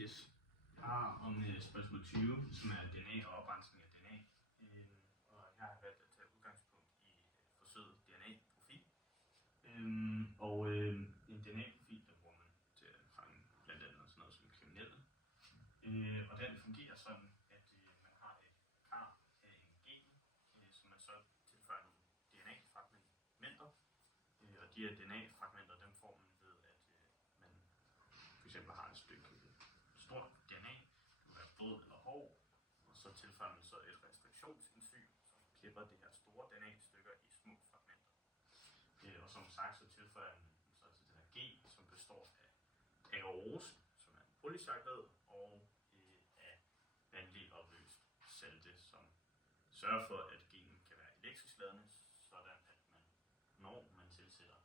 Yes. Jeg har om spørgsmål 20, som er DNA og oprensning af DNA. Og her har jeg valgt at tage udgangspunkt i forsøget DNA-profil. En DNA-profil, der bruger man til at fange blandt andet sådan noget som kriminelle. Og den fungerer sådan, at man har et kar af en gen, som man så tilføjer nogle DNA-fragmenter. Og de her DNA-fragmenter, dem får man ved, at man for eksempel har et stykke stort DNA, det kan være blod eller hår, og så tilføjer man så et restriktionsenzym, som klipper det her store DNA-stykker i små fragmenter. Og som sagt, så tilføjer man så til den her gen, som består af agarose, som er en polysakkarid, og af vandligt opløst salte, som sørger for, at genen kan være elektrisk ladende, sådan at man, når man tilsætter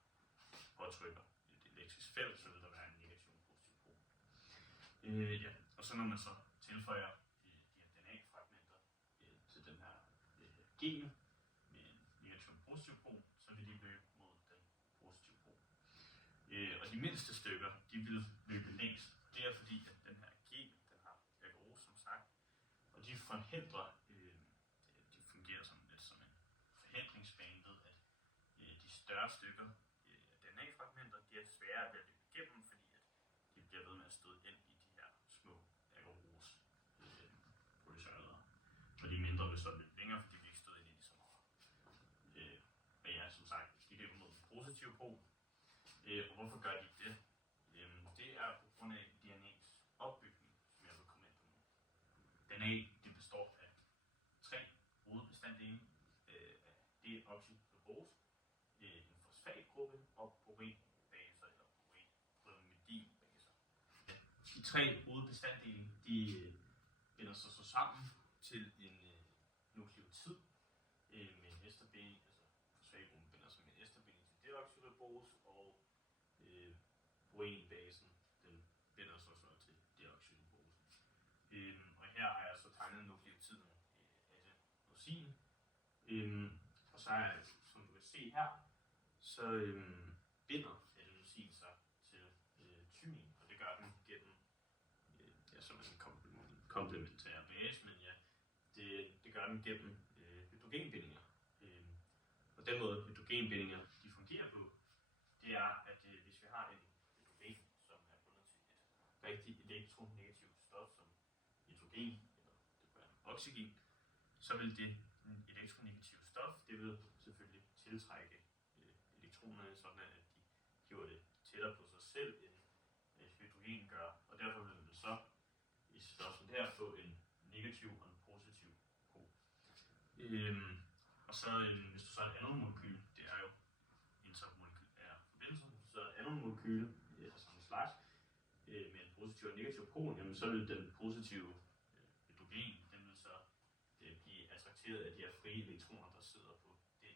påtrykker et elektrisk felt, så vil der være en negativ og positiv pol. Og så når man så tilføjer de her DNA-fragmenter til den her gen med en negativ og positiv pol, så vil de løbe mod den positive pol. Og de mindste stykker, de vil løbe længst. Det er fordi, at den her gen, den har agarose, som sagt, og de forhindrer, de fungerer sådan lidt som en forhindringsbane ved, at de større stykker DNA-fragmenter, de er svære at løbe igennem, fordi at de bliver ved med at støde ind i de her små agarose polysakarider. Og de mindre vil så løbe længere, fordi de ikke støder ind i de så meget. Men ja, som sagt, de løber mod den positive pol. Og hvorfor gør de det? Det er på grund af DNA's opbygning, som jeg vil komme ind på nu. DNA, det består af 3 hovedbestanddele af deoxyribose, en fosfatgruppe og purinbaser eller pyrimidinbaser. De 3 hovedbestanddele, de binder sig så sammen til en nukleotid med en esterbinding, altså fosfatgruppen binder sig med en esterbinding til deoxyribose, og purinbasen, den binder sig så til deoxyribose. Og her har jeg så tegnet nukleotiden adenosin. Og så er, som du kan se her, så binder adenosin sig til thymin, og det gør den gennem som en komplementær base, men ja, det gør den gennem hydrogenbindinger. Og den måde hydrogenbindinger de fungerer på, det er, at hvis vi har en hydrogen, som er bundet til et rigtig elektronegativt stof som hydrogen, eller det kan være oxygen, så vil det elektronegative stof, det vil selvfølgelig tiltrække elektronerne, sådan at de hiver det tættere på sig selv, end hydrogen gør. Og derfor vil det så i stoffet her få en negativ og en positiv pol. Og så hvis du så er et andet molekyl, det er jo intermolekylære forbindelser, så et andet molekyl af samme slags, med en positiv og negativ pol, jamen så vil den positive hydrogen, den vil så blive attrakteret af de her frie elektroner, der sidder på det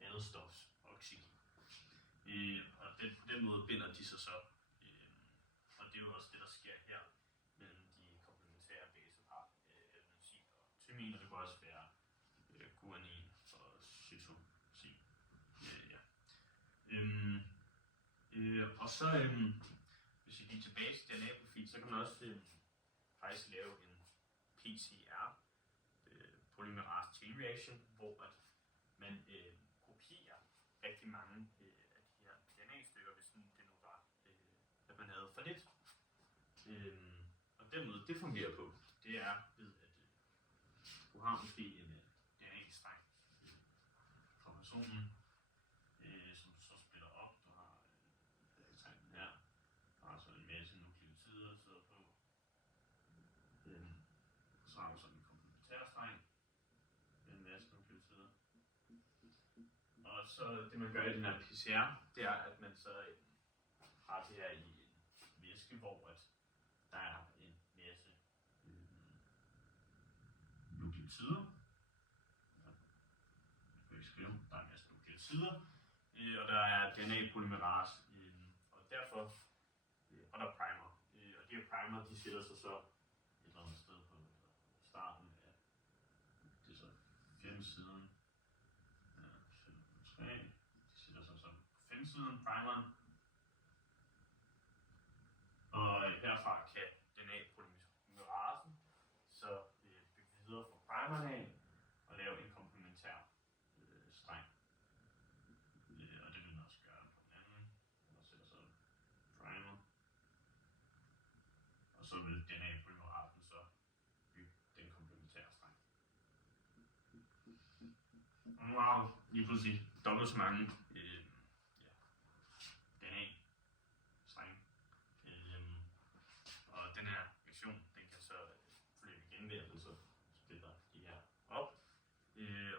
andet stofs oxygen. Og på den måde binder de sig så, og det er jo også det, der sker her mellem de komplementære basepar, adenosin og thymin, og det kan også være guanin og cytosin. Og så, hvis vi gik tilbage til DNA-profil, så kan man også faktisk lave en PCR, polymerase chain reaction, hvor at man kopierer rigtig mange af de her DNA-stykker, hvis det nu var, at man havde for lidt. Og den måde, det fungerer på, det er ved, at du har måske en DNA-streng fra personen, som du så splitter op. Du har dataen her, der har så en masse nukleotider, der sidder på. Så har du sådan en komplementær streng med en masse nukleotider. Og så det man gør i den her PCR, det er, at man så har det her i en væske, hvor at der er en masse nukleotider. Jeg kan ikke skrive, der er en masse nukleotider. Og der er DNA-polymerase, og derfor, og der er primer. Og de her primer, de sætter sig så et eller andet sted på starten af, det er så 5-siden, 5-3, de sætter sig så på 5-siden, primeren. Og herfra kan primerne af og lave en komplementær streng. Og det vil man også gøre på den anden. Og sætter så primer. Og så vil DNA-polymerasen så bygge den komplementære streng. Og nu har vi lige pludselig dobbelt så mange DNA-strenge. Og den her reaktion, den kan så forløbe igen ved, at den så splitter de her op,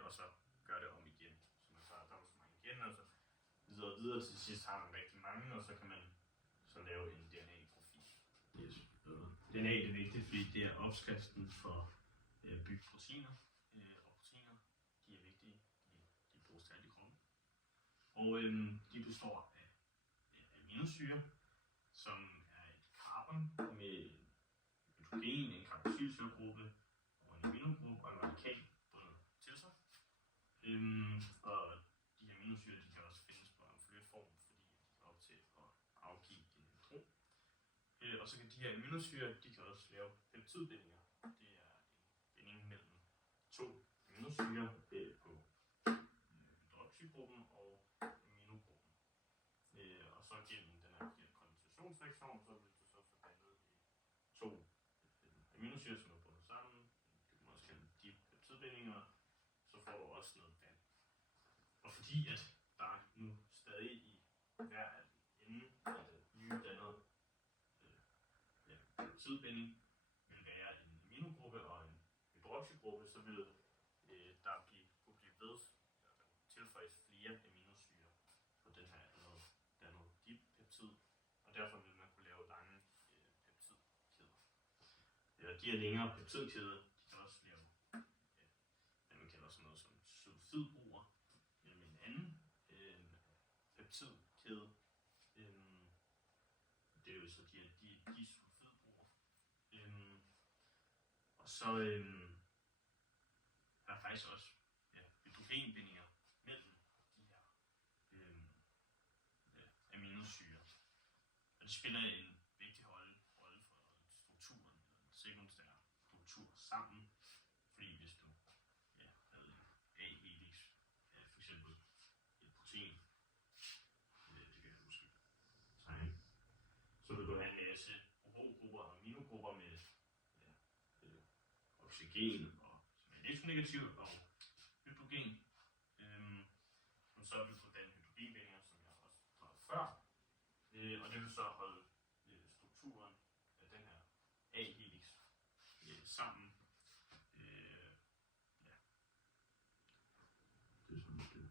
og så gør det om igen. Så man så har dobbelt så mange igen, og så videre til sidst har man rigtig mange, og så kan man så lave en DNA-profil. Yes. DNA det er vigtigt, fordi det er opskriften for at bygge proteiner, og proteiner de er vigtige, de bruges til alt i kroppen. Og de består af aminosyre, som er et carbon med hydrogen, en karbonylsyregruppe og en aminogruppe og en radikal bundet til sig. Og de her aminosyre de kan også findes på amfløt form, fordi de kan op til at afgive en neutron. Og så kan de her aminosyre de kan også lave peptidbindinger. Det er en binding mellem to aminosyre på hydroxygruppen og aminogruppen. Og så gennem den her kondensationsreaktion, så vil du så forbandet i to aminosyre, som er bundet sammen. Du kan også kalde de peptidbindinger, så får du også noget vand. Og fordi at der nu stadig i hver ende af den nye dannede peptidbinding vil være en aminogruppe og en hydroxygruppe, så vil der kunne blive ved, tilføjes flere aminosyre på den her dannede dipeptid, og derfor vil man kunne lave lange peptidkæder. De her længere peptidkæder, de kan også lave hvad man kalder sådan noget som sulfidbroer med en anden peptidkæde. Det er jo så de sulfidbroer. Og så er der faktisk også hydrogenbindinger mellem de her aminosyre. Og det spiller en vigtig rolle for strukturen, eller en sekundær struktur sammen. Fordi hvis du havde en A-helix, for eksempel et protein, det kan jeg huske, så vil du have en masse OH-grupper og aminogrupper med oxygen og som er elektronegativt og hydrogen. Og så vil du få den hydrogenbindinger, som jeg også har før. Og det vil så holde strukturen af den her A-helix sammen. Det er sådan, det